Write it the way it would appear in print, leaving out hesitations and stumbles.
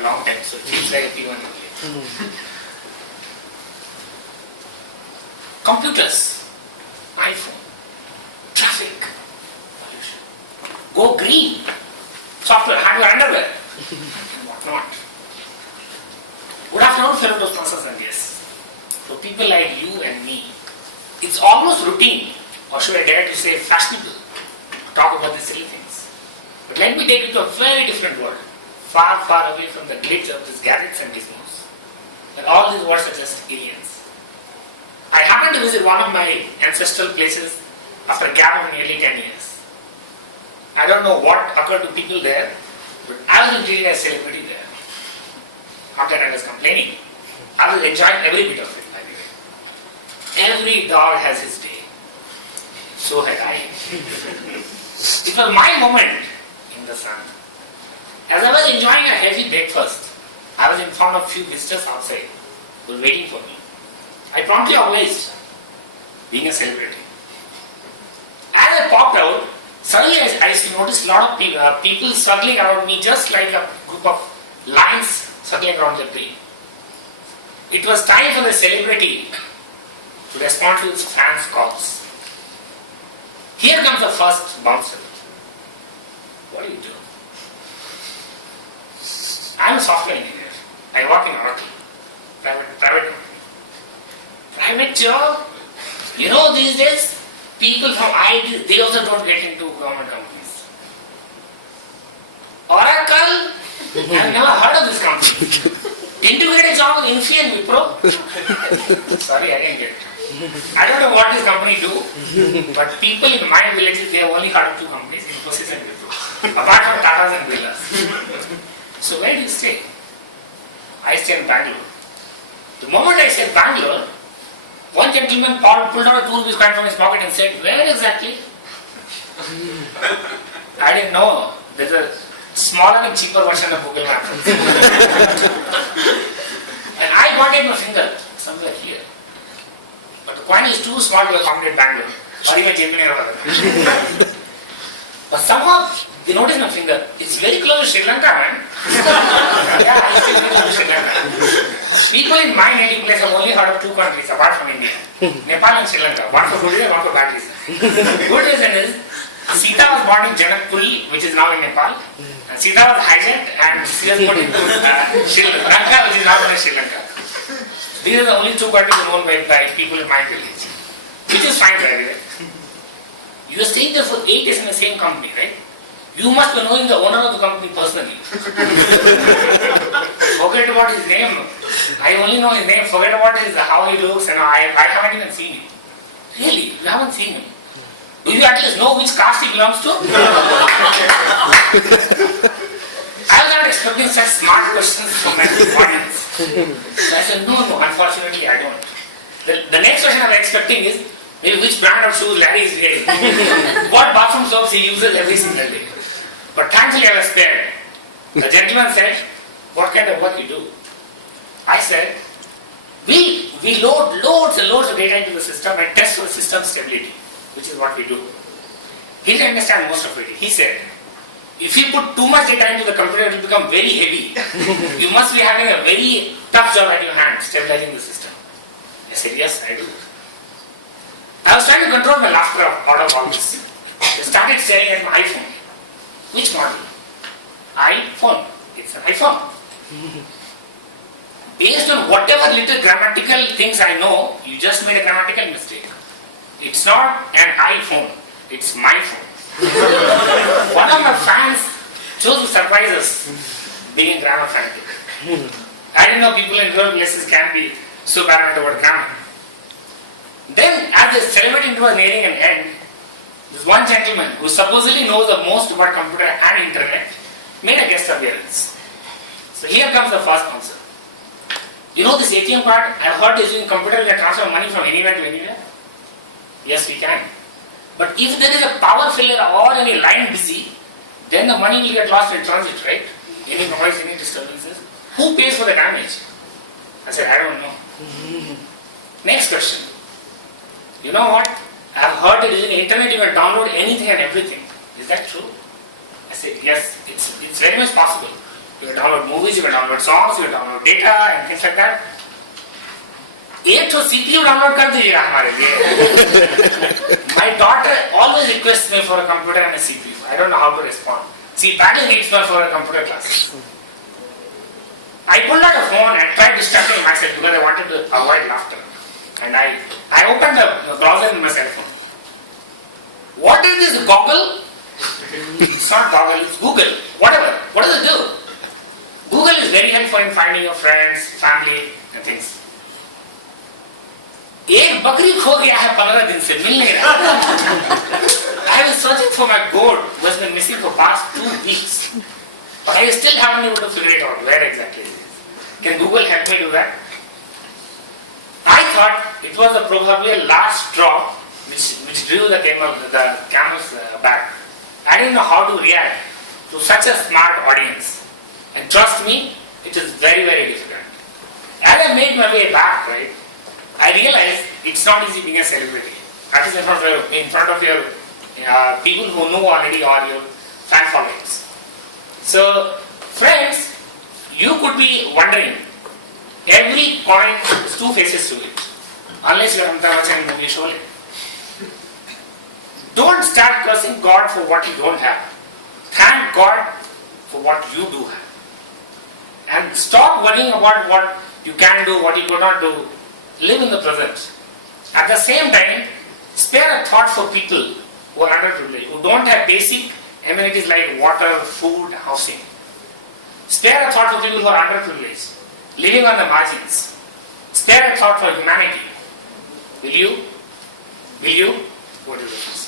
a long time, so it feels like a P1 only. Computers, iPhone, traffic, pollution. Go green, software, hardware, underwear, and whatnot. Good afternoon, fellow sponsors and guests. For people like you and me, it's almost routine, or should I dare to say fashionable, to talk about these silly things. But let me take you to a very different world, far, far away from the glitz of these gadgets and gizmos. And all these words are just aliens. I happened to visit one of my ancestral places after a gap of nearly 10 years. I don't know what occurred to people there, but I was treated as a celebrity there. Not that I was complaining. I was enjoying every bit of it, by the way. Every dog has his day. So had I. It was my moment in the sun. As I was enjoying a heavy breakfast, I was informed of a few visitors outside who were waiting for me. I promptly obliged, being a celebrity. As I popped out, suddenly I noticed a lot of people circling around me, just like a group of lions circling around their prey. It was time for the celebrity to respond to its fans' calls. Here comes the first bouncer. What do you do? I am a software engineer. I work in Oracle, private company. Private job? You know, these days, people from IT, they also don't get into government companies. Oracle? I've never heard of this company. Didn't you get a job in Infi and Wipro? Sorry, I didn't get it. I don't know what this company do, but people in my villages, they have only heard of two companies, Infosys and Wipro. Apart from Tatas and Birlas. So where do you stay? I stay in Bangalore. The moment I said Bangalore, one gentleman pulled out a 2 rupees coin from his pocket and said, "Where exactly?" I didn't know. There's a smaller and cheaper version of Google Maps. And I pointed my finger somewhere here. But the coin is too small to accommodate Bangalore. Or even Jammu. But somehow they noticed my finger. It's very close to Sri Lanka, man. Yeah, it's still very close to Sri Lanka. People in my native place have only heard of two countries apart from India. Nepal and Sri Lanka. One for good reason, one for bad reason. Good reason is, Sita was born in Janakpuri, which is now in Nepal. And Sita was hijacked and she was put into Sri Lanka, which is now in Sri Lanka. These are the only two countries known by people in my village. Which is fine, by the way. You are staying there for 8 years in the same company, right? You must be knowing the owner of the company personally. Forget about his name. I only know his name. Forget about how he looks. And I haven't even seen him. Really? You haven't seen him? Do you at least know which caste he belongs to? I was not expecting such smart questions from my audience. So I said, no, unfortunately I don't. The next question I was expecting is, maybe which brand of shoes Larry is wearing. What bathroom soaps he uses every single day. But thankfully I was spared. The gentleman said, what kind of work you do? I said, we load loads and loads of data into the system and test for system stability, which is what we do. He didn't understand most of it. He said, if you put too much data into the computer, it will become very heavy. You must be having a very tough job at your hand, stabilizing the system. I said, yes, I do. I was trying to control my laughter out of all this. I started staring at my iPhone. Which model? iPhone. It's an iPhone. Based on whatever little grammatical things I know, you just made a grammatical mistake. It's not an iPhone. It's my phone. One of my fans chose to surprise us, being grammar fanatic. I didn't know people in rural places can be so paranoid about grammar. Then, as the celebrating was nearing an end, this one gentleman who supposedly knows the most about computer and internet made a guest appearance. So here comes the first answer. You know this ATM card? I've heard using computer we can transfer money from anywhere to anywhere. Yes, we can. But if there is a power failure or any line busy, then the money will get lost in transit, right? Any noise, any disturbances. Who pays for the damage? I said, I don't know. Next question. You know what? I've heard that using the internet you can download anything and everything. Is that true? I said, yes, it's very much possible. You can download movies, you can download songs, you can download data and things like that. एक तो CPU download कर दीजिएगा हमारे लिए. My daughter always requests me for a computer and a CPU. I don't know how to respond. She badly needs me for a computer class. I pulled out a phone and tried distracting myself because I wanted to avoid laughter. And I opened the browser in my cell phone. What is this Goggle? It's not Goggle, it's Google. Whatever. What does it do? Google is very helpful in finding your friends, family and things. एक बकरी खो गया है 15 दिन से मिल नहीं रहा. I was searching for my goat who has been missing for past 2 weeks. But I still haven't been able to figure it out where exactly it is. Can Google help me do that? I thought it was the proverbial last straw which drew the camel's back. I didn't know how to react to such a smart audience. And trust me, it is very, very difficult. As I made my way back, right, I realized it's not easy being a celebrity. That is in front of your people who know already or your fan followings. So, friends, you could be wondering, every coin has 2 faces to it. Unless you are Amitabh Bachchan in movie Sholay. Don't start cursing God for what you don't have. Thank God for what you do have. And stop worrying about what you can do, what you cannot do. Live in the present. At the same time, spare a thought for people who are underprivileged, who don't have basic amenities like water, food, housing. Spare a thought for people who are underprivileged, living on the margins. Spare a thought for humanity. Will you? What is it?